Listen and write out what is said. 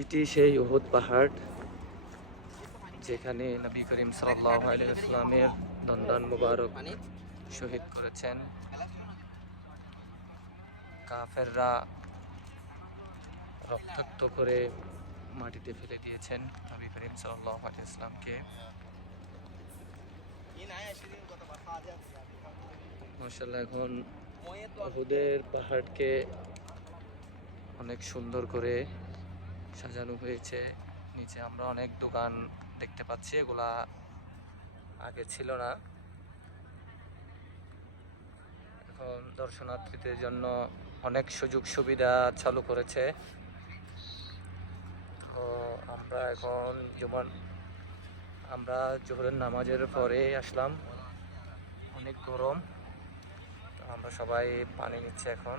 এটি সেই উহুদ পাহাড় যেখানে নবী করিম আলাইহি ইসলামের দন্দন মুবারক শহীদ করেছেন। কাফেররা রক্তাক্ত করে মাটিতে ফেলে দিয়েছেন নবী করিম আলাইহি ইসলামকে এখন উহুদের পাহাড়কে অনেক সুন্দর করে সাজানো হয়েছে। নিচে আমরা অনেক দোকান দেখতে পাচ্ছি, এগুলা আগে ছিল না। এখন দর্শনার্থীদের জন্য অনেক সুযোগ সুবিধা চালু করেছে। তো আমরা এখন জুমান আমরা জোহরের নামাজের পরে আসলাম। অনেক গরম। সবাই পানি নিচ্ছে এখন।